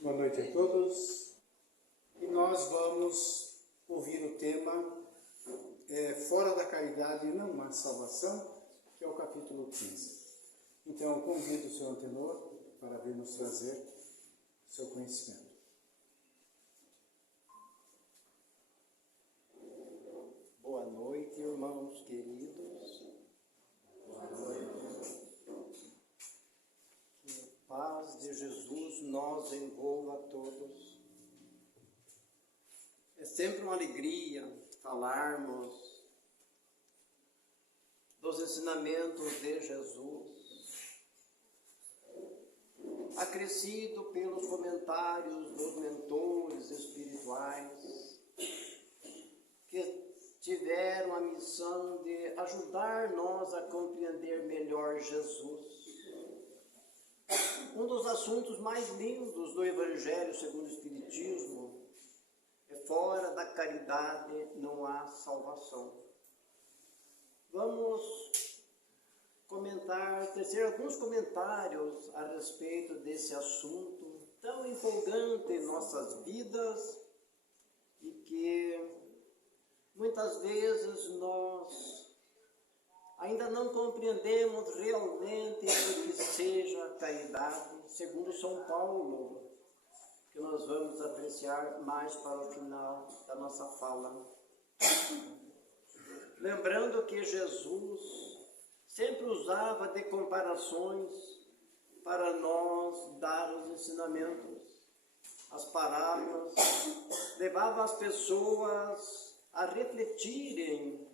Boa noite a todos. E nós vamos ouvir o tema Fora da caridade não há salvação, que é o capítulo 15. Então eu convido o senhor Antenor para vir nos trazer seu conhecimento. Boa noite, irmãos queridos. Boa noite. Que a paz de Jesus nos envolva a todos. É sempre uma alegria falarmos dos ensinamentos de Jesus, acrescido pelos comentários dos mentores espirituais que tiveram a missão de ajudar nós a compreender melhor Jesus. Um dos assuntos mais lindos do Evangelho segundo o Espiritismo é: fora da caridade não há salvação. Vamos tecer alguns comentários a respeito desse assunto tão empolgante em nossas vidas e que muitas vezes nós ainda não compreendemos realmente o que seja caridade, segundo São Paulo, que nós vamos apreciar mais para o final da nossa fala. Lembrando que Jesus sempre usava de comparações para nós dar os ensinamentos. As parábolas levavam as pessoas a refletirem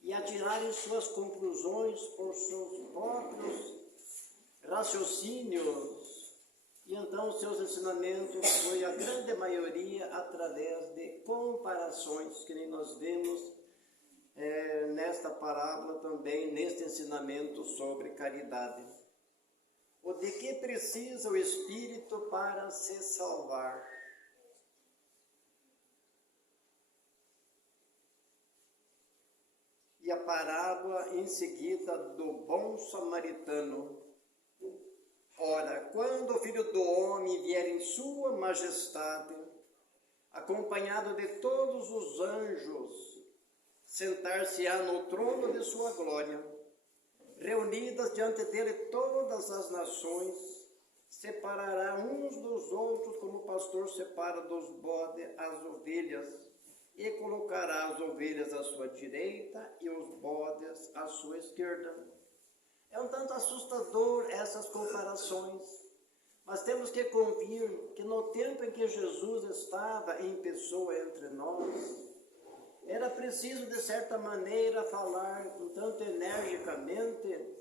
e a tirarem suas conclusões por seus próprios raciocínios. E então seus ensinamentos foi a grande maioria através de comparações, que nem nós vemos nesta parábola também, neste ensinamento sobre caridade. O de que precisa o espírito para se salvar? E a parábola em seguida do bom samaritano. Ora, quando o Filho do Homem vier em sua majestade, acompanhado de todos os anjos, sentar-se-á no trono de sua glória. Reunidas diante dele todas as nações, separará uns dos outros como o pastor separa dos bodes as ovelhas, e colocará as ovelhas à sua direita e os bodes à sua esquerda. É um tanto assustador essas comparações, mas temos que convir que no tempo em que Jesus estava em pessoa entre nós, era preciso, de certa maneira, falar um tanto energicamente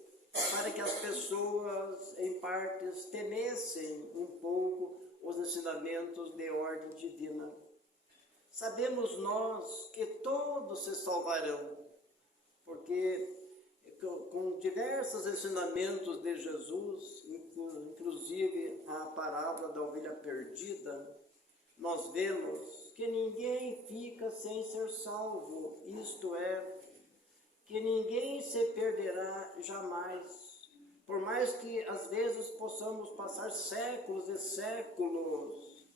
para que as pessoas, em partes, temessem um pouco os ensinamentos de ordem divina. Sabemos nós que todos se salvarão, porque com diversos ensinamentos de Jesus, inclusive a parábola da ovelha perdida, nós vemos que ninguém fica sem ser salvo, isto é, que ninguém se perderá jamais. Por mais que às vezes possamos passar séculos e séculos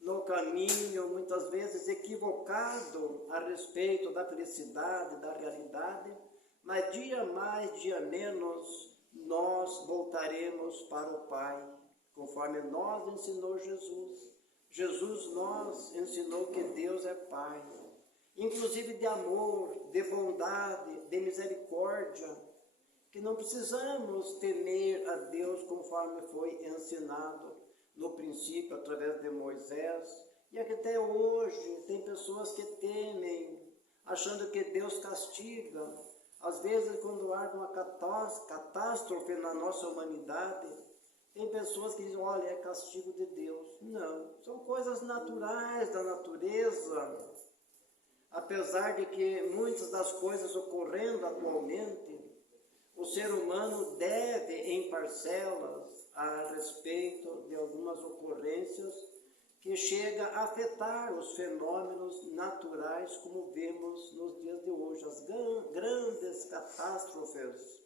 no caminho, muitas vezes equivocado a respeito da felicidade, da realidade, mas dia mais, dia menos, nós voltaremos para o Pai, conforme nos ensinou Jesus. Jesus nos ensinou que Deus é Pai, inclusive de amor, de bondade, de misericórdia, que não precisamos temer a Deus conforme foi ensinado no princípio através de Moisés, e até hoje tem pessoas que temem, achando que Deus castiga. Às vezes, quando há uma catástrofe na nossa humanidade, tem pessoas que dizem: olha, é castigo de Deus. Não, são coisas naturais da natureza. Apesar de que muitas das coisas ocorrendo atualmente, o ser humano deve, em parcelas, a respeito de algumas ocorrências que chega a afetar os fenômenos naturais, como vemos nos dias de hoje, as grandes catástrofes.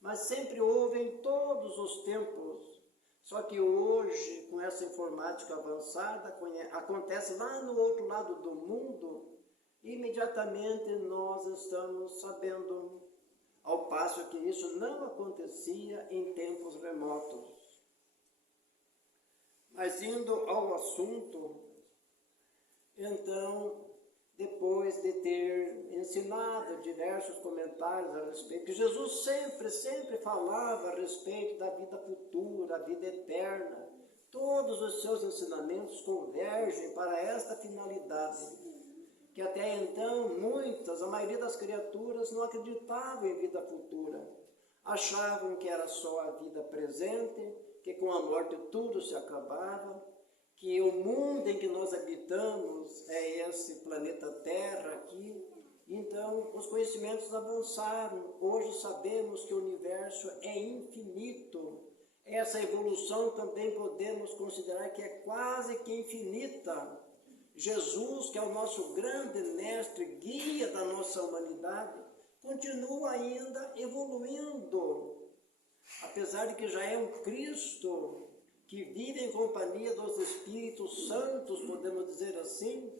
Mas sempre houve em todos os tempos Só que hoje, com essa informática avançada, acontece lá no outro lado do mundo, imediatamente nós estamos sabendo, ao passo que isso não acontecia em tempos remotos. Mas indo ao assunto, então, depois de ter ensinado diversos comentários a respeito, que Jesus sempre falava a respeito da vida futura, da vida eterna, todos os seus ensinamentos convergem para esta finalidade, que até então a maioria das criaturas não acreditavam em vida futura, achavam que era só a vida presente, que com a morte tudo se acabava, que o mundo em que nós habitamos é esse planeta Terra aqui. Então, os conhecimentos avançaram. Hoje sabemos que o universo é infinito. Essa evolução também podemos considerar que é quase que infinita. Jesus, que é o nosso grande mestre, guia da nossa humanidade, continua ainda evoluindo. Apesar de que já é um Cristo que vive em companhia dos Espíritos Santos, podemos dizer assim,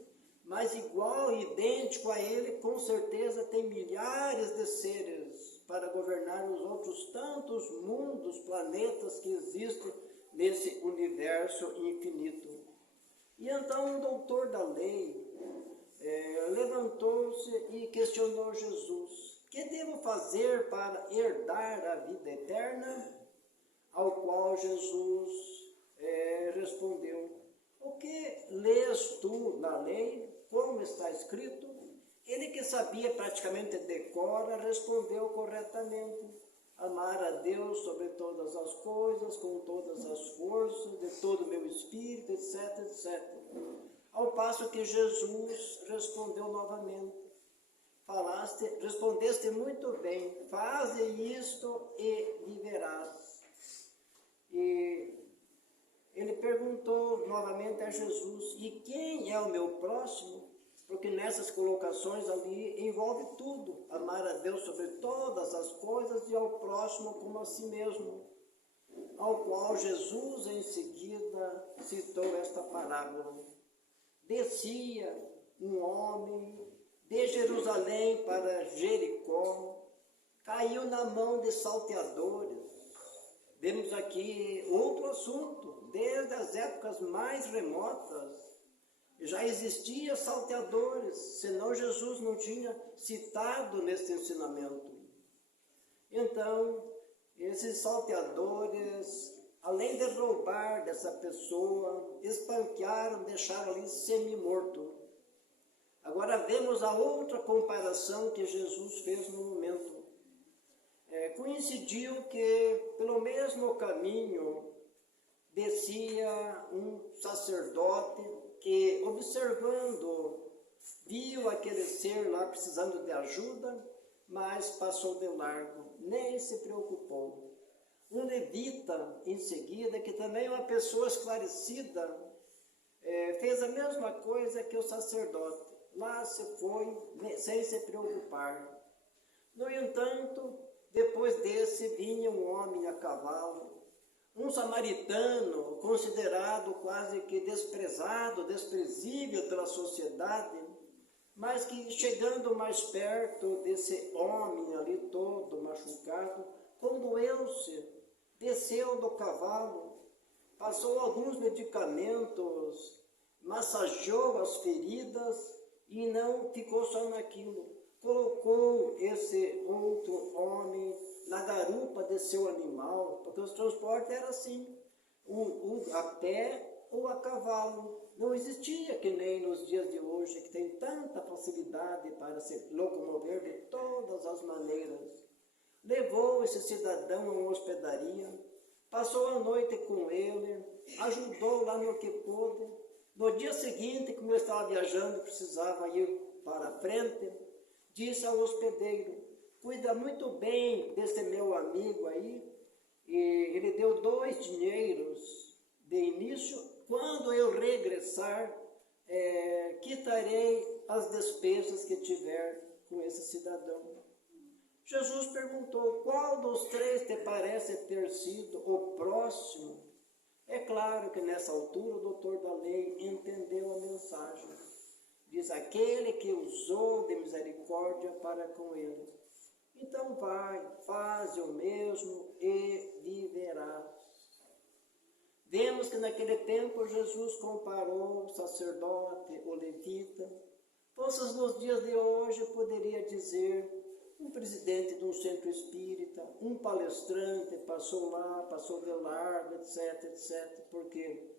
mas igual e idêntico a ele, com certeza tem milhares de seres para governar os outros tantos mundos, planetas que existem nesse universo infinito. E então um doutor da lei levantou-se e questionou Jesus: que devo fazer para herdar a vida eterna? Ao qual Jesus respondeu: o que lês tu na lei? Como está escrito? Ele, que sabia praticamente decora, respondeu corretamente: amar a Deus sobre todas as coisas, com todas as forças, de todo o meu espírito, etc, etc. Ao passo que Jesus respondeu novamente: respondeste muito bem, faze isto e viverás. E ele perguntou novamente a Jesus: e quem é o meu próximo? Porque nessas colocações ali envolve tudo: amar a Deus sobre todas as coisas e ao próximo como a si mesmo. Ao qual Jesus em seguida citou esta parábola: descia um homem de Jerusalém para Jericó, caiu na mão de salteadores. Vemos aqui outro assunto. Desde as épocas mais remotas já existiam salteadores, senão Jesus não tinha citado nesse ensinamento. Então, esses salteadores, além de roubar dessa pessoa, espancaram, deixaram ali semi-morto. Agora vemos a outra comparação que Jesus fez no momento. Coincidiu que pelo mesmo caminho descia um sacerdote que, observando, viu aquele ser lá precisando de ajuda, mas passou de largo, nem se preocupou. Um levita, em seguida, que também é uma pessoa esclarecida, fez a mesma coisa que o sacerdote. Lá se foi, sem se preocupar. No entanto, depois desse vinha um homem a cavalo, um samaritano considerado quase que desprezado, desprezível pela sociedade, mas que, chegando mais perto desse homem ali todo machucado, condoeu-se, desceu do cavalo, passou alguns medicamentos, massageou as feridas e não ficou só naquilo. Colocou esse outro homem na garupa de seu animal, porque os transportes eram assim, a pé ou a cavalo. Não existia que nem nos dias de hoje, que tem tanta facilidade para se locomover de todas as maneiras. Levou esse cidadão a uma hospedaria, passou a noite com ele, ajudou lá no que pôde. No dia seguinte, como eu estava viajando, precisava ir para a frente, disse ao hospedeiro: cuida muito bem desse meu amigo aí. E ele deu 2 dinheiros de início. Quando eu regressar, quitarei as despesas que tiver com esse cidadão. Jesus perguntou: qual dos 3 te parece ter sido o próximo? É claro que nessa altura o doutor da lei entendeu a mensagem. Diz: aquele que usou de misericórdia para com ele. Então vai, faze o mesmo e viverás. Vemos que naquele tempo Jesus comparou o sacerdote, o levita. Fosse nos dias de hoje, poderia dizer um presidente de um centro espírita, um palestrante, passou lá, passou de largo, etc, etc. Porque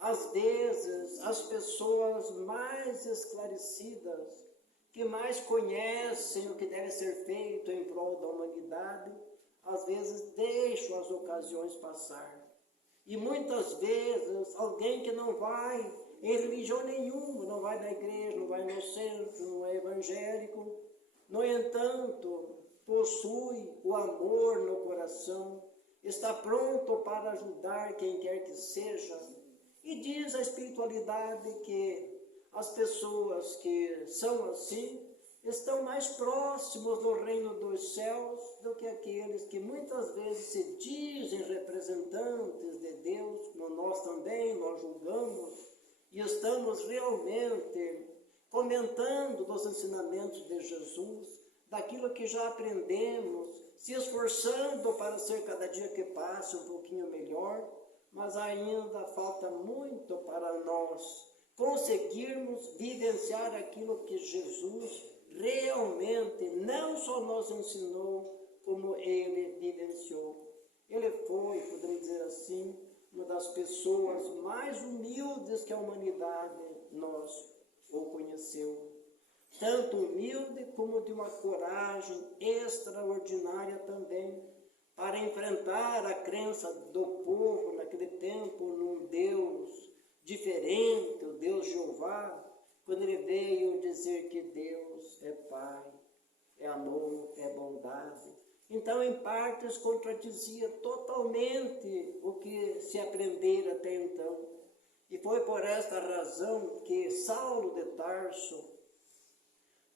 às vezes as pessoas mais esclarecidas, que mais conhecem o que deve ser feito em prol da humanidade, às vezes deixam as ocasiões passar. E muitas vezes alguém que não vai em religião nenhuma, não vai na igreja, não vai no centro, não é evangélico, no entanto, possui o amor no coração, está pronto para ajudar quem quer que seja. E diz a espiritualidade que as pessoas que são assim estão mais próximos do reino dos céus do que aqueles que muitas vezes se dizem representantes de Deus, como nós também, nós julgamos, e estamos realmente comentando dos ensinamentos de Jesus, daquilo que já aprendemos, se esforçando para ser cada dia que passa um pouquinho melhor, mas ainda falta muito para nós conseguirmos vivenciar aquilo que Jesus realmente não só nos ensinou, como ele vivenciou. Ele foi, podemos dizer assim, uma das pessoas mais humildes que a humanidade nos o conheceu. Tanto humilde como de uma coragem extraordinária também, para enfrentar a crença do povo naquele tempo num Deus diferente, o Deus Jeová, quando ele veio dizer que Deus é Pai, é amor, é bondade. Então, em partes, contradizia totalmente o que se aprendera até então. E foi por esta razão que Saulo de Tarso,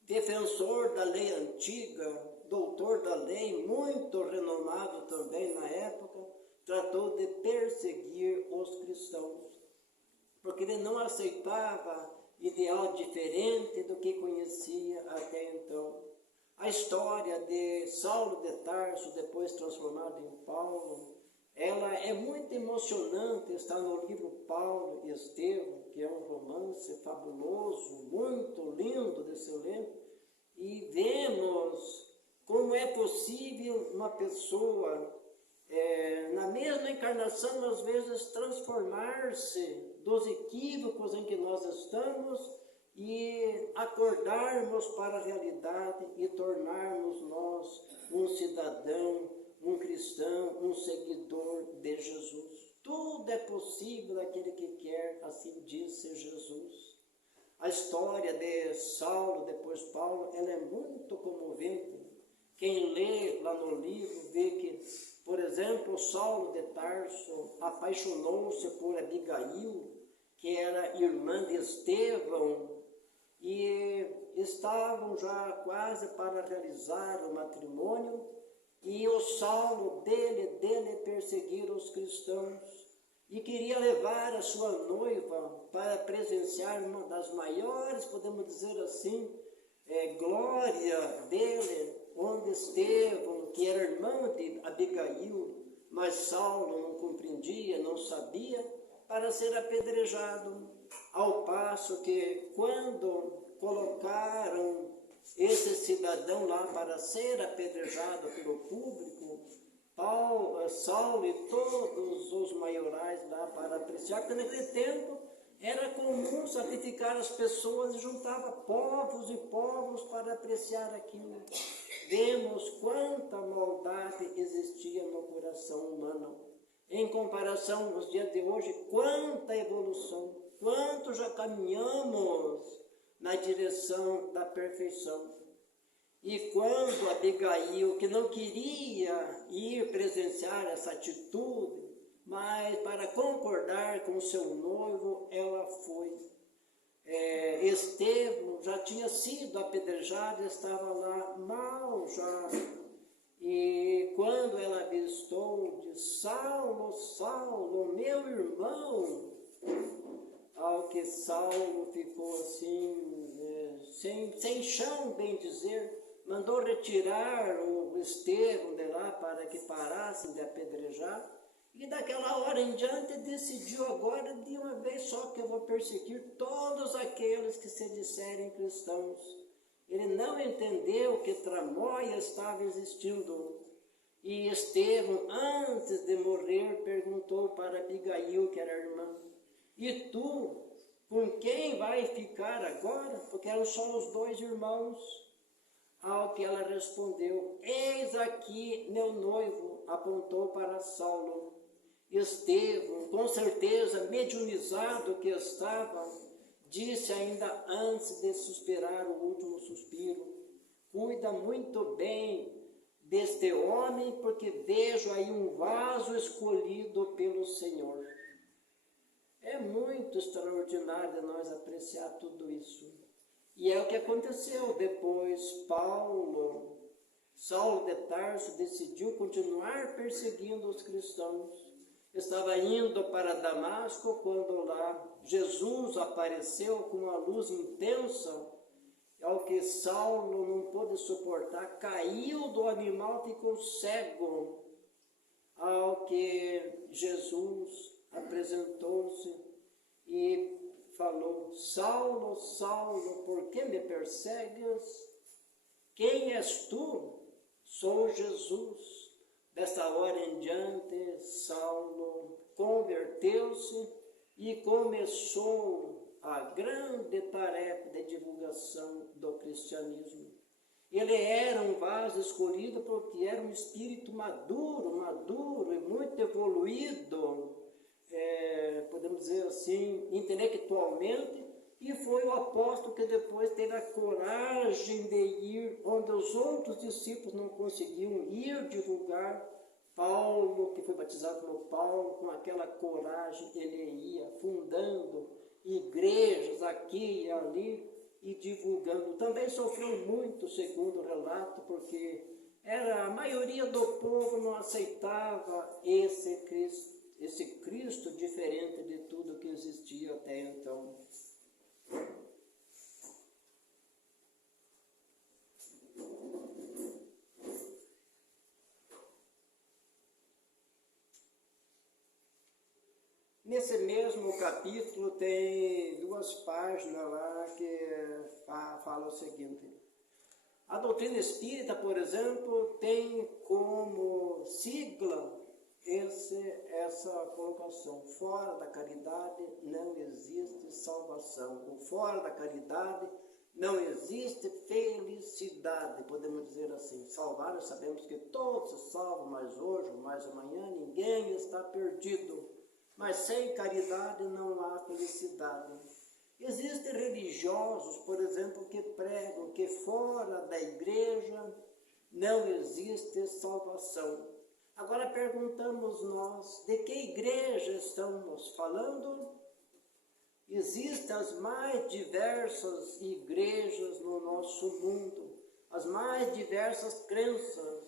defensor da lei antiga, doutor da lei, muito renomado também na época, tratou de perseguir os cristãos, porque ele não aceitava ideal diferente do que conhecia até então. A história de Saulo de Tarso, depois transformado em Paulo, ela é muito emocionante, está no livro Paulo e Estevão, que é um romance fabuloso, muito lindo de se ler, e vemos como é possível uma pessoa, na mesma encarnação, às vezes transformar-se dos equívocos em que nós estamos e acordarmos para a realidade e tornarmos nós um cidadão, um cristão, um seguidor de Jesus. Tudo é possível daquele que quer, assim disse Jesus. A história de Saulo, depois Paulo, ela é muito comovente. Quem lê lá no livro vê que, por exemplo, Saulo de Tarso apaixonou-se por Abigail, que era irmã de Estevão, e estavam já quase para realizar o matrimônio, e o Saulo dele perseguir os cristãos, e queria levar a sua noiva para presenciar uma das maiores, podemos dizer assim, glória dele, onde Estevão, que era irmão de Abigail, mas Saulo não compreendia, não sabia, para ser apedrejado, ao passo que quando colocaram esse cidadão lá para ser apedrejado pelo público, Saulo e todos os maiorais lá para apreciar, porque naquele tempo era comum sacrificar as pessoas e juntava povos e povos para apreciar aquilo. Vemos quanta maldade existia no coração humano. Em comparação aos dias de hoje, quanta evolução, quanto já caminhamos na direção da perfeição. E quando Abigail, que não queria ir presenciar essa atitude, mas para concordar com o seu noivo, ela foi. Estevão já tinha sido apedrejado, estava lá mal já. E quando ela avistou, disse: Saulo, Saulo, meu irmão. Ao que Saulo ficou assim, sem chão, bem dizer, mandou retirar o Estevão de lá para que parassem de apedrejar. E daquela hora em diante decidiu agora de uma vez só que eu vou perseguir todos aqueles que se disserem cristãos. Ele não entendeu que tramóia estava existindo. E Estevão, antes de morrer, perguntou para Abigail, que era a irmã: e tu, com quem vai ficar agora? Porque eram só os dois irmãos. Ao que ela respondeu: eis aqui meu noivo, apontou para Saulo. Estevão, com certeza mediunizado que estava, disse ainda antes de suspirar o último suspiro: cuida muito bem deste homem, porque vejo aí um vaso escolhido pelo Senhor. É muito extraordinário nós apreciar tudo isso. E é o que aconteceu depois. Saulo de Tarso decidiu continuar perseguindo os cristãos. Estava indo para Damasco quando lá Jesus apareceu com uma luz intensa, ao que Saulo não pôde suportar, caiu do animal, ficou cego. Ao que Jesus apresentou-se e falou: Saulo, Saulo, por que me persegues? Quem és tu? Sou Jesus. Desta hora em diante, Saulo converteu-se e começou a grande tarefa de divulgação do cristianismo. Ele era um vaso escolhido porque era um espírito maduro e muito evoluído, podemos dizer assim, intelectualmente, e foi o apóstolo que depois teve a coragem de ir onde os outros discípulos não conseguiam ir divulgar. Paulo, que foi batizado como Paulo, com aquela coragem, ele ia fundando igrejas aqui e ali e divulgando. Também sofreu muito, segundo o relato, porque a maioria do povo não aceitava esse Cristo diferente de tudo que existia até então. Nesse mesmo capítulo tem 2 páginas lá que fala o seguinte: a doutrina espírita, por exemplo, tem como sigla essa colocação: fora da caridade não existe salvação, ou fora da caridade não existe felicidade, podemos dizer assim. Salvar, nós sabemos que todos se salvam, mas hoje, mas amanhã, ninguém está perdido. Mas sem caridade não há felicidade. Existem religiosos, por exemplo, que pregam que fora da igreja não existe salvação. Agora perguntamos nós, de que igreja estamos falando? Existem as mais diversas igrejas no nosso mundo, as mais diversas crenças.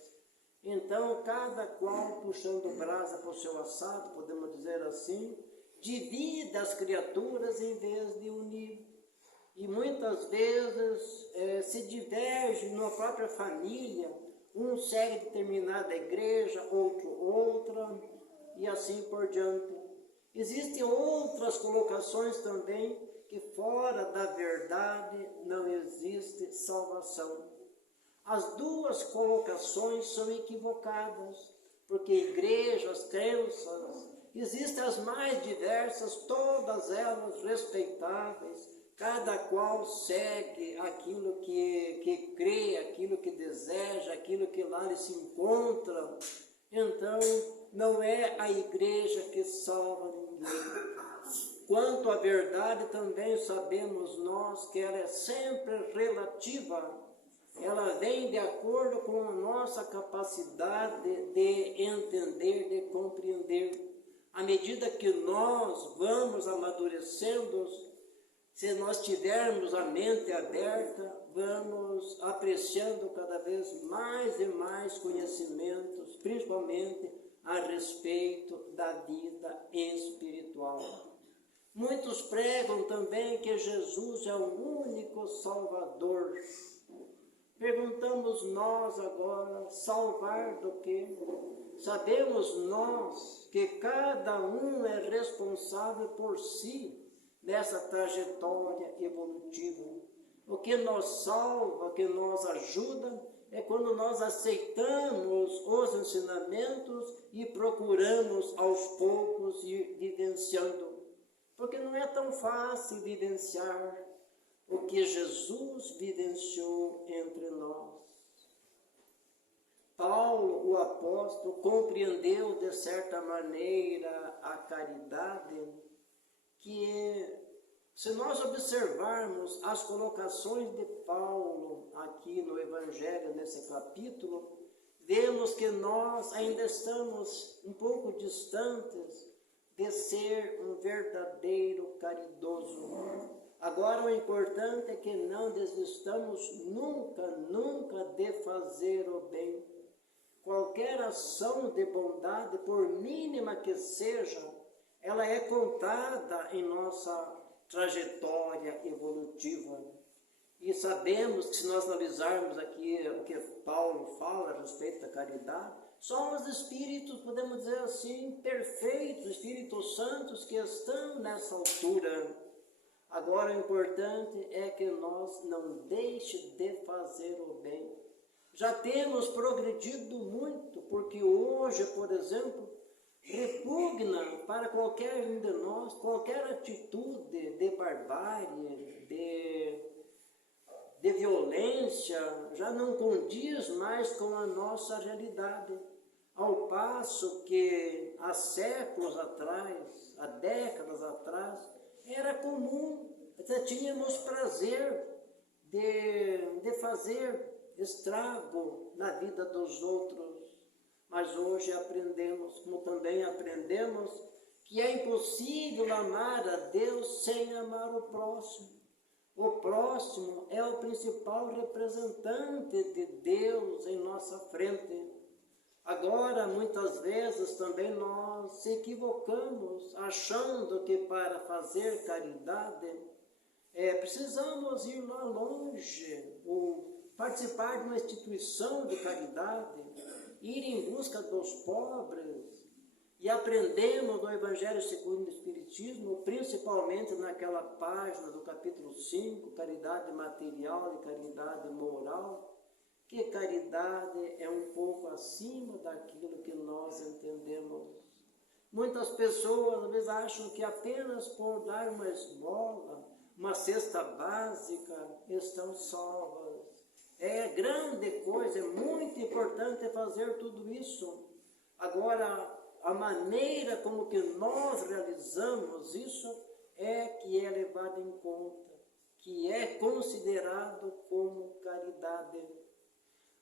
Então, cada qual puxando brasa para o seu assado, podemos dizer assim, divide as criaturas em vez de unir. E muitas vezes se diverge na própria família, um segue determinada igreja, outro outra, e assim por diante. Existem outras colocações também, que fora da verdade não existe salvação. As 2 colocações são equivocadas, porque igrejas, crenças, existem as mais diversas, todas elas respeitáveis, cada qual segue aquilo que crê, aquilo que deseja, aquilo que lá lhe se encontra. Então, não é a igreja que salva ninguém. Quanto à verdade, também sabemos nós que ela é sempre relativa. Ela vem de acordo com a nossa capacidade de entender, de compreender. À medida que nós vamos amadurecendo, se nós tivermos a mente aberta, vamos apreciando cada vez mais e mais conhecimentos, principalmente a respeito da vida espiritual. Muitos pregam também que Jesus é o único Salvador. Perguntamos nós agora, salvar do quê? Sabemos nós que cada um é responsável por si nessa trajetória evolutiva. O que nos salva, o que nos ajuda, é quando nós aceitamos os ensinamentos e procuramos aos poucos ir vivenciando. Porque não é tão fácil vivenciar o que Jesus vivenciou entre nós. Paulo, o apóstolo, compreendeu de certa maneira a caridade, que se nós observarmos as colocações de Paulo aqui no Evangelho, nesse capítulo, vemos que nós ainda estamos um pouco distantes de ser um verdadeiro caridoso. Agora o importante é que não desistamos nunca de fazer o bem. Qualquer ação de bondade, por mínima que seja, ela é contada em nossa trajetória evolutiva. E sabemos que se nós analisarmos aqui o que Paulo fala a respeito da caridade, somos espíritos, podemos dizer assim, perfeitos, espíritos santos que estão nessa altura. Agora o importante é que nós não deixemos de fazer o bem. Já temos progredido muito, porque hoje, por exemplo, repugna para qualquer um de nós, qualquer atitude de barbárie, de violência, já não condiz mais com a nossa realidade. Ao passo que há séculos atrás, há décadas atrás, era comum, tínhamos prazer de fazer estrago na vida dos outros. Mas hoje aprendemos, como também aprendemos, que é impossível amar a Deus sem amar o próximo. O próximo é o principal representante de Deus em nossa frente. Agora, muitas vezes também nós se equivocamos, achando que para fazer caridade precisamos ir lá longe, ou participar de uma instituição de caridade, ir em busca dos pobres. E aprendemos do Evangelho segundo o Espiritismo, principalmente naquela página do capítulo 5, caridade material e caridade moral, que caridade é um pouco acima daquilo que nós entendemos. Muitas pessoas às vezes acham que apenas por dar uma esmola, uma cesta básica, estão salvas. É grande coisa, é muito importante fazer tudo isso. Agora, a maneira como que nós realizamos isso é que é levado em conta, que é considerado como caridade.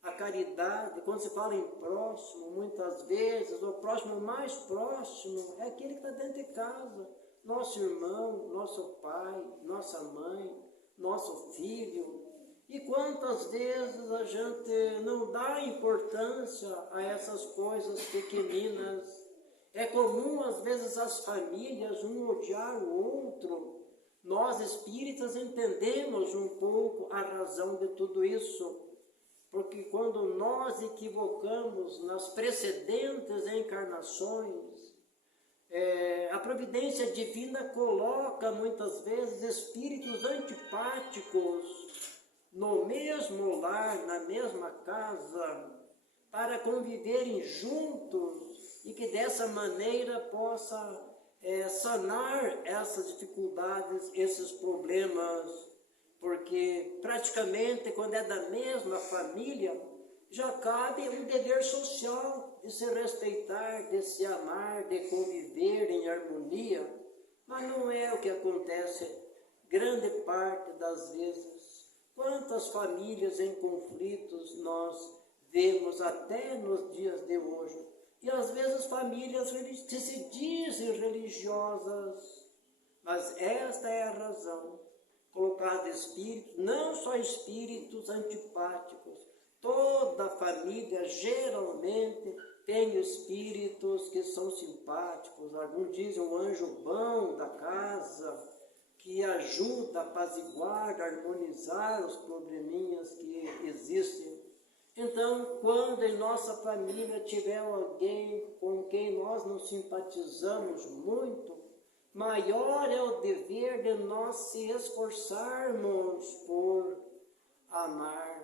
A caridade, quando se fala em próximo, muitas vezes, o próximo mais próximo é aquele que está dentro de casa. Nosso irmão, nosso pai, nossa mãe, nosso filho. E quantas vezes a gente não dá importância a essas coisas pequeninas. É comum, às vezes, as famílias, um odiar o outro. Nós, espíritas, entendemos um pouco a razão de tudo isso. Porque quando nós equivocamos nas precedentes encarnações, a providência divina coloca muitas vezes espíritos antipáticos no mesmo lar, na mesma casa, para conviverem juntos e que dessa maneira possa sanar essas dificuldades, esses problemas. Porque praticamente quando é da mesma família, já cabe um dever social de se respeitar, de se amar, de conviver em harmonia. Mas não é o que acontece grande parte das vezes. Quantas famílias em conflitos nós vemos até nos dias de hoje. E às vezes famílias que se dizem religiosas. Mas esta é a razão. colocado espíritos, não só espíritos antipáticos. Toda família geralmente tem espíritos que são simpáticos. Alguns dizem um anjo bom da casa, que ajuda a apaziguar, a harmonizar os probleminhas que existem. Então, quando em nossa família tiver alguém com quem nós não simpatizamos muito, maior é o dever de nós se esforçarmos por amar,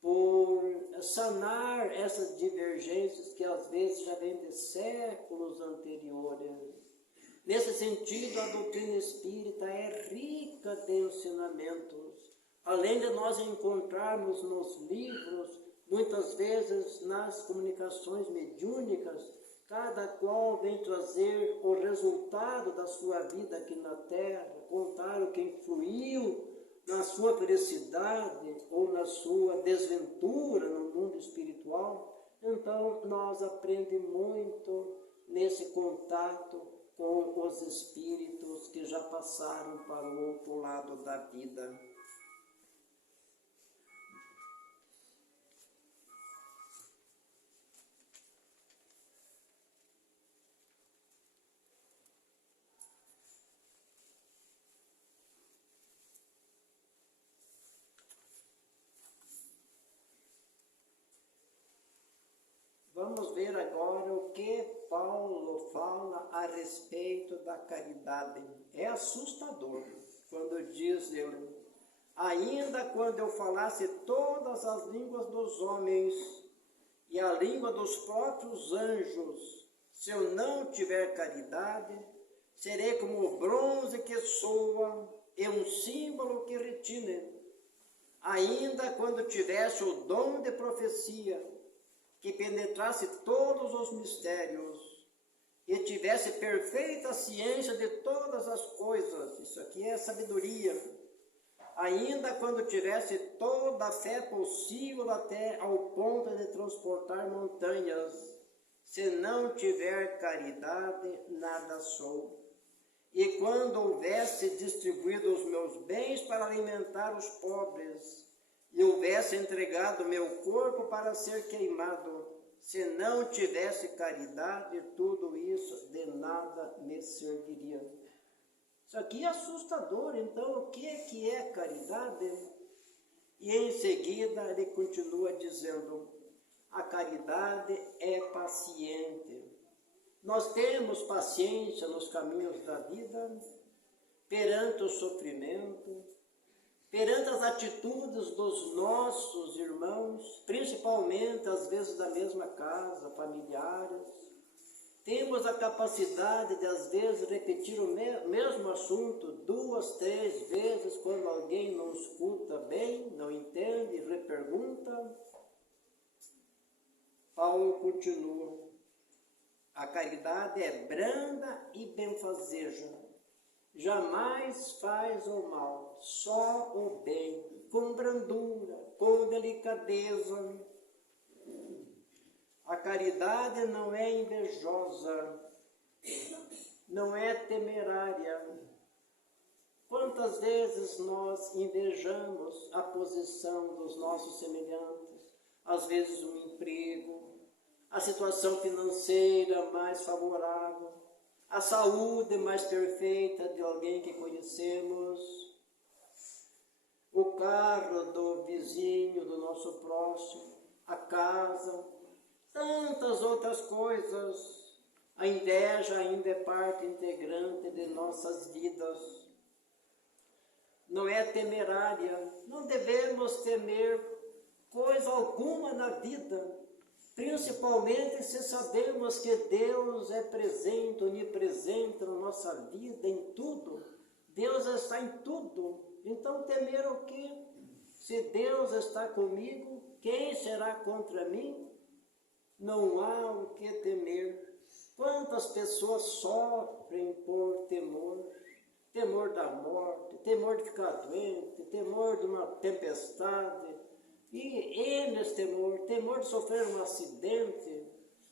por sanar essas divergências que às vezes já vêm de séculos anteriores. Nesse sentido, a doutrina espírita é rica de ensinamentos. Além de nós encontrarmos nos livros, muitas vezes nas comunicações mediúnicas, cada qual vem trazer o resultado da sua vida aqui na Terra, contar o que influiu na sua felicidade ou na sua desventura no mundo espiritual. Então, nós aprendemos muito nesse contato com os espíritos que já passaram para o outro lado da vida. Vamos ver agora o que Paulo fala a respeito da caridade. É assustador quando diz ele: ainda quando eu falasse todas as línguas dos homens e a língua dos próprios anjos, se eu não tiver caridade, serei como o bronze que soa e um símbolo que retine. Ainda quando tivesse o dom de profecia, que penetrasse todos os mistérios e tivesse perfeita ciência de todas as coisas, isso aqui é sabedoria, ainda quando tivesse toda a fé possível até ao ponto de transportar montanhas, se não tiver caridade, nada sou. E quando houvesse distribuído os meus bens para alimentar os pobres, e houvesse entregado meu corpo para ser queimado, se não tivesse caridade, tudo isso de nada me serviria. Isso aqui é assustador. Então, o que é caridade? E em seguida ele continua dizendo: a caridade é paciente. Nós temos paciência nos caminhos da vida, perante o sofrimento, perante as atitudes dos nossos irmãos, principalmente às vezes da mesma casa, familiares. Temos a capacidade de às vezes repetir o mesmo assunto 2, 3 vezes quando alguém não escuta bem, não entende, repergunta. Paulo continua: a caridade é branda e benfazeja. Jamais faz o mal, só o bem, com brandura, com delicadeza. A caridade não é invejosa, não é temerária. Quantas vezes nós invejamos a posição dos nossos semelhantes, às vezes um emprego, a situação financeira mais favorável, a saúde mais perfeita de alguém que conhecemos, o carro do vizinho, do nosso próximo, a casa, tantas outras coisas. A inveja ainda é parte integrante de nossas vidas. Não é temerária, não devemos temer coisa alguma na vida, principalmente se sabemos que Deus é presente, onipresente na nossa vida, em tudo. Deus está em tudo. Então temer o quê? Se Deus está comigo, quem será contra mim? Não há o que temer. Quantas pessoas sofrem por temor? Temor da morte, temor de ficar doente, temor de uma tempestade, e temor de sofrer um acidente.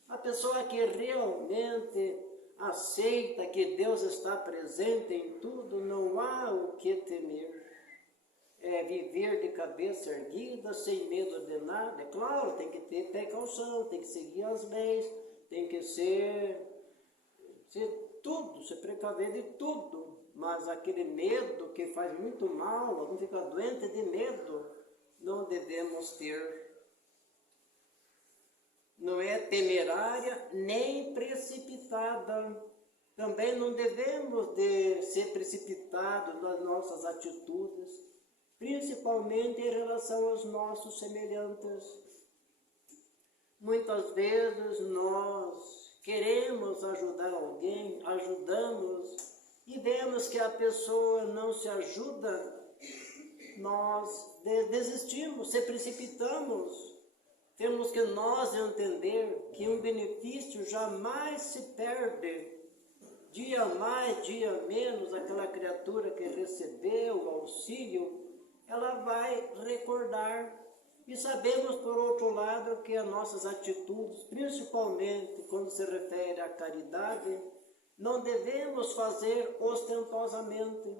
A pessoa que realmente aceita que Deus está presente em tudo, não há o que temer. É viver de cabeça erguida, sem medo de nada. É claro, tem que ter precaução, tem que seguir as leis, tem que ser tudo, se precaver de tudo. Mas aquele medo que faz muito mal, alguém fica doente de medo, não devemos ter. Não é temerária nem precipitada. Também não devemos de ser precipitados nas nossas atitudes, principalmente em relação aos nossos semelhantes. Muitas vezes nós queremos ajudar alguém, ajudamos, e vemos que a pessoa não se ajuda, nós desistimos, se precipitamos. Temos que nós entender que um benefício jamais se perde. Dia mais, dia menos, aquela criatura que recebeu o auxílio, ela vai recordar. E sabemos, por outro lado, que as nossas atitudes, principalmente quando se refere à caridade, não devemos fazer ostentosamente.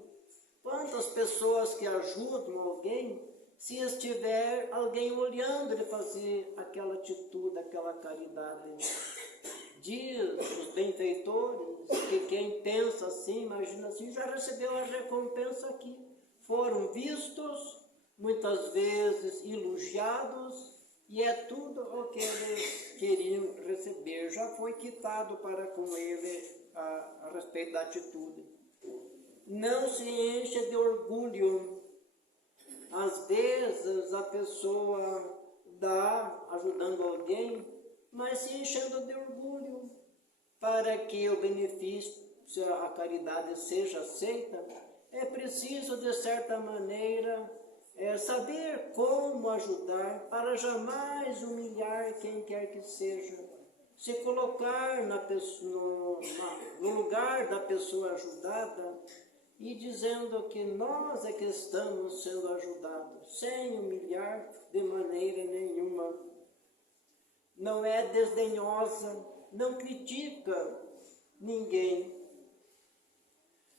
Quantas pessoas que ajudam alguém, se estiver alguém olhando ele fazer aquela atitude, aquela caridade? Diz os benfeitores que quem pensa assim, imagina assim, já recebeu a recompensa aqui. Foram vistos, muitas vezes elogiados, e é tudo o que eles queriam receber. Já foi quitado para com ele a respeito da atitude. Não se encha de orgulho. Às vezes a pessoa dá ajudando alguém, mas se enchendo de orgulho. Para que o benefício, a caridade seja aceita, é preciso, de certa maneira, saber como ajudar para jamais humilhar quem quer que seja. Se colocar no lugar da pessoa ajudada e dizendo que nós é que estamos sendo ajudados, sem humilhar de maneira nenhuma. Não é desdenhosa, não critica ninguém,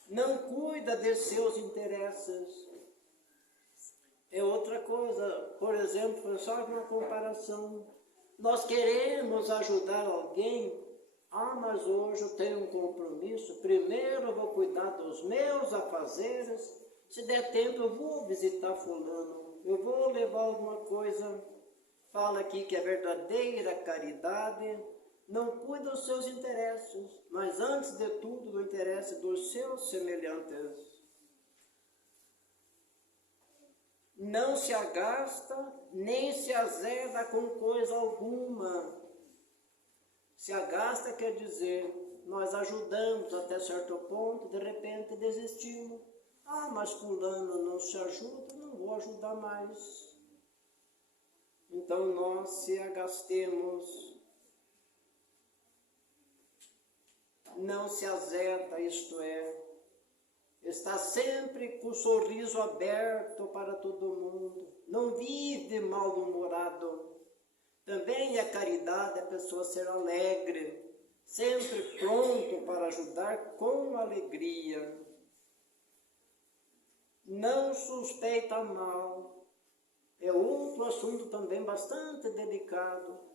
não cuida de seus interesses. É outra coisa, por exemplo, só uma comparação. Nós queremos ajudar alguém, mas hoje eu tenho um compromisso, primeiro eu vou cuidar dos meus afazeres, se der tempo eu vou visitar fulano, eu vou levar alguma coisa. Fala aqui que a verdadeira caridade não cuida dos seus interesses, mas antes de tudo do interesse dos seus semelhantes. Não se agasta, nem se azeda com coisa alguma. Se agasta quer dizer, nós ajudamos até certo ponto, de repente desistimos. Mas fulano não se ajuda, não vou ajudar mais. Então nós se agastemos. Não se azeda, isto é, está sempre com o sorriso aberto para todo mundo, não vive mal-humorado. Também a caridade é a pessoa ser alegre, sempre pronto para ajudar com alegria. Não suspeita mal. É outro assunto também bastante delicado.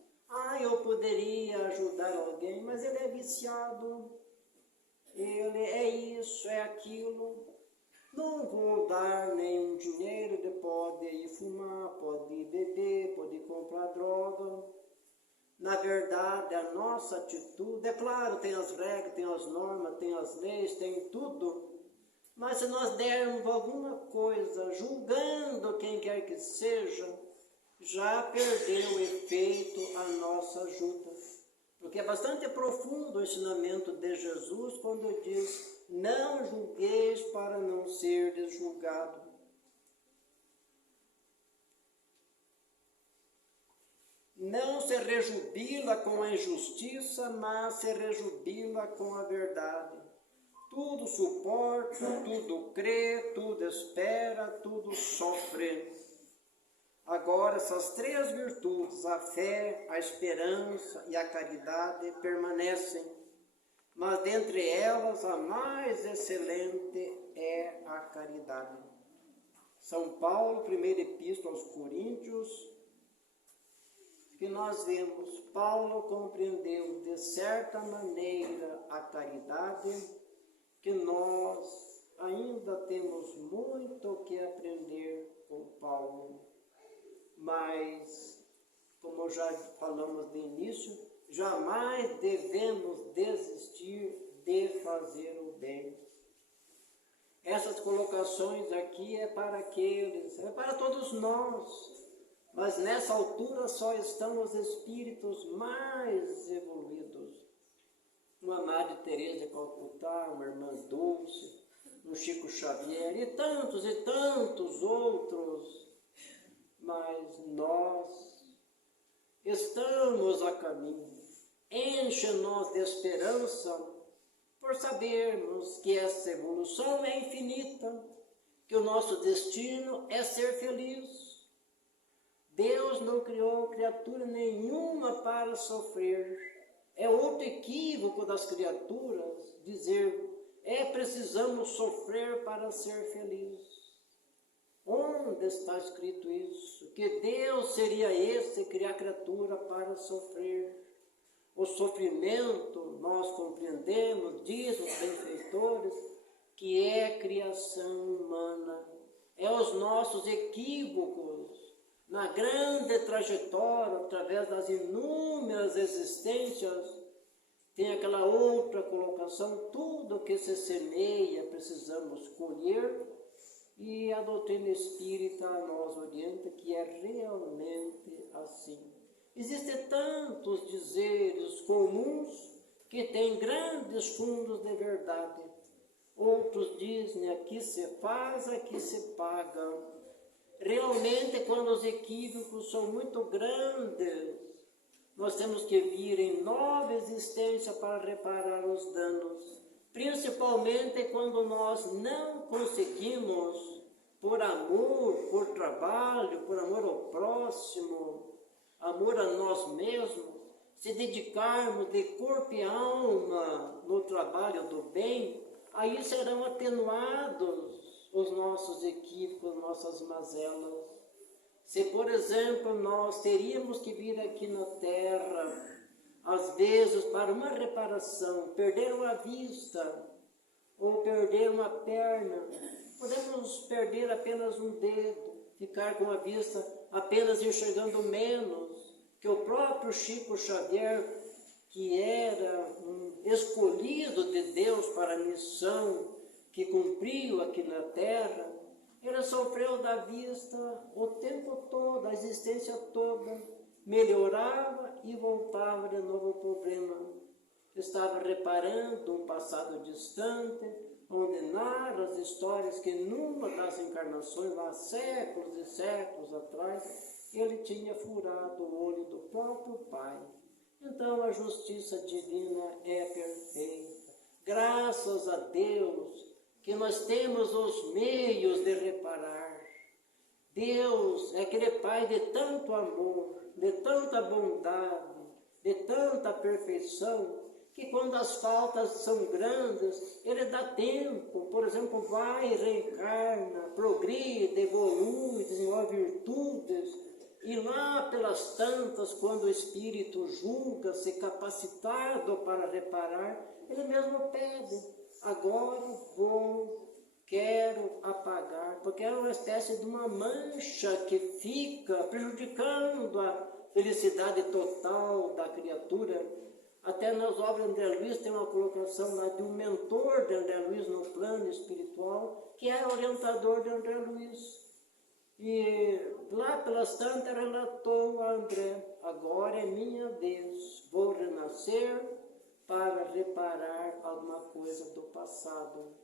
Eu poderia ajudar alguém, mas ele é viciado. Ele é isso, é aquilo. Não vou dar nenhum dinheiro, ele pode ir fumar, pode ir beber, pode ir comprar droga. Na verdade, a nossa atitude, é claro, tem as regras, tem as normas, tem as leis, tem tudo. Mas se nós dermos alguma coisa, julgando quem quer que seja, já perdeu o efeito a nossa ajuda. Porque é bastante profundo o ensinamento de Jesus quando diz: não julgueis para não serdes julgados. Não se rejubila com a injustiça, mas se rejubila com a verdade. Tudo suporta, tudo crê, tudo espera, tudo sofre. Agora, essas três virtudes, a fé, a esperança e a caridade, permanecem. mas dentre elas a mais excelente é a caridade. São Paulo, primeira epístola aos Coríntios, que nós vemos, Paulo compreendeu de certa maneira a caridade, que nós ainda temos muito que aprender com Paulo. Mas, como já falamos de início, jamais devemos desistir de fazer o bem. Essas colocações aqui é para aqueles, é para todos nós. Mas nessa altura só estão os espíritos mais evoluídos. Uma Madre Teresa de Calcutá, uma Irmã Dulce, um Chico Xavier e tantos outros. Mas nós estamos a caminho. Enche-nos de esperança por sabermos que essa evolução é infinita, que o nosso destino é ser feliz. Deus não criou criatura nenhuma para sofrer. É outro equívoco das criaturas dizer, precisamos sofrer para ser felizes. Onde está escrito isso? Que Deus seria esse criar criatura para sofrer? O sofrimento, nós compreendemos, diz os benfeitores, que é criação humana. É os nossos equívocos na grande trajetória, através das inúmeras existências. Tem aquela outra colocação, tudo que se semeia precisamos colher, e a doutrina espírita nos orienta que é realmente assim. Existem tantos dizeres comuns que têm grandes fundos de verdade. Outros dizem, aqui se faz, aqui se paga. Realmente, quando os equívocos são muito grandes, nós temos que vir em nova existência para reparar os danos. Principalmente quando nós não conseguimos, por amor, por trabalho, por amor ao próximo, amor a nós mesmos, se dedicarmos de corpo e alma no trabalho do bem, aí serão atenuados os nossos equívocos, nossas mazelas. Se, por exemplo, nós teríamos que vir aqui na Terra, às vezes, para uma reparação, perder uma vista, ou perder uma perna, podemos perder apenas um dedo, ficar com a vista apenas enxergando menos, que o próprio Chico Xavier, que era um escolhido de Deus para a missão que cumpriu aqui na Terra, ele sofreu da vista o tempo todo, a existência toda, melhorava e voltava de novo ao problema. Estava reparando um passado distante, onde narra as histórias que numa das encarnações, há séculos e séculos atrás, ele tinha furado o olho do próprio Pai. Então a justiça divina é perfeita. Graças a Deus que nós temos os meios de reparar. Deus é aquele Pai de tanto amor, de tanta bondade, de tanta perfeição, que quando as faltas são grandes, Ele dá tempo. Por exemplo, vai, reencarna, progride, evolui, desenvolve virtudes, e lá pelas tantas, quando o Espírito julga-se capacitado para reparar, Ele mesmo pede, agora quero apagar, porque é uma espécie de uma mancha que fica prejudicando a felicidade total da criatura. Até nas obras de André Luiz tem uma colocação lá de um mentor de André Luiz no plano espiritual, que era orientador de André Luiz. E lá pelas tantas relatou a André, agora é minha vez, vou renascer para reparar alguma coisa do passado.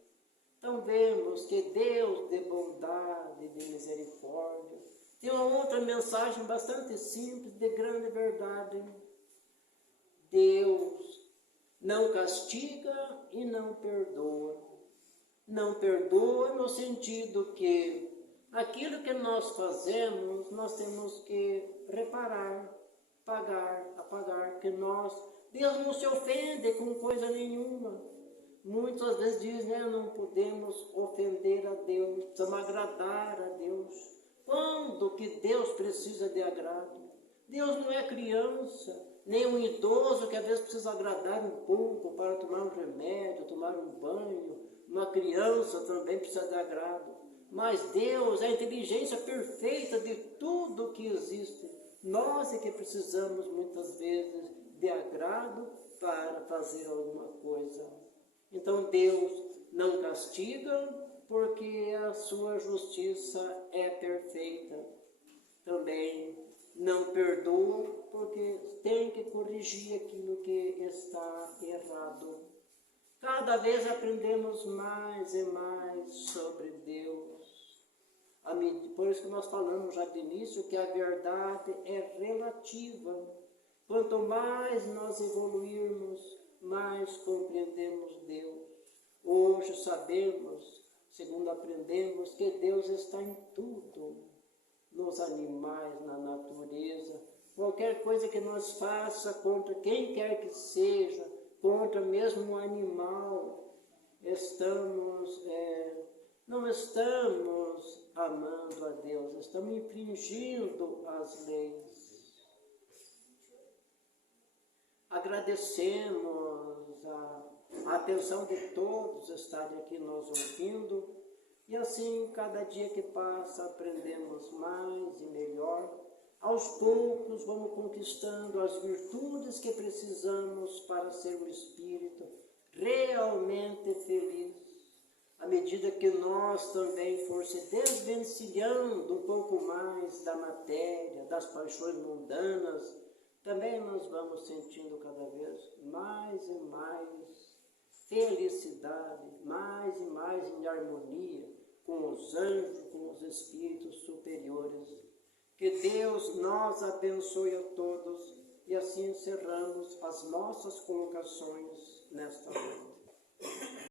Então vemos que Deus de bondade, de misericórdia, tem uma outra mensagem bastante simples, de grande verdade. Deus não castiga e não perdoa. Não perdoa no sentido que aquilo que nós fazemos, nós temos que reparar, pagar, apagar, que nós Deus não se ofende com coisa nenhuma. Muitas vezes diz, né, não podemos ofender a Deus, precisamos agradar a Deus. Quando que Deus precisa de agrado? Deus não é criança, nem um idoso que às vezes precisa agradar um pouco para tomar um remédio, tomar um banho. Uma criança também precisa de agrado. Mas Deus é a inteligência perfeita de tudo que existe. Nós é que precisamos muitas vezes de agrado para fazer alguma coisa. Então Deus não castiga porque a sua justiça é perfeita. Também não perdoa porque tem que corrigir aquilo que está errado. Cada vez aprendemos mais e mais sobre Deus. Por isso que nós falamos já de início que a verdade é relativa. Quanto mais nós evoluirmos, mais compreendemos Deus. Hoje sabemos, segundo aprendemos, que Deus está em tudo, nos animais, na natureza. Qualquer coisa que nós faça contra quem quer que seja, contra mesmo um animal, não estamos amando a Deus, estamos infringindo as leis. Agradecemos a atenção de todos estarem aqui nos ouvindo, e assim, cada dia que passa, aprendemos mais e melhor. Aos poucos, vamos conquistando as virtudes que precisamos para ser um espírito realmente feliz. À medida que nós também for se desvencilhando um pouco mais da matéria, das paixões mundanas, também nós vamos sentindo cada vez mais e mais felicidade, mais e mais em harmonia com os anjos, com os espíritos superiores. Que Deus nos abençoe a todos, e assim encerramos as nossas colocações nesta noite.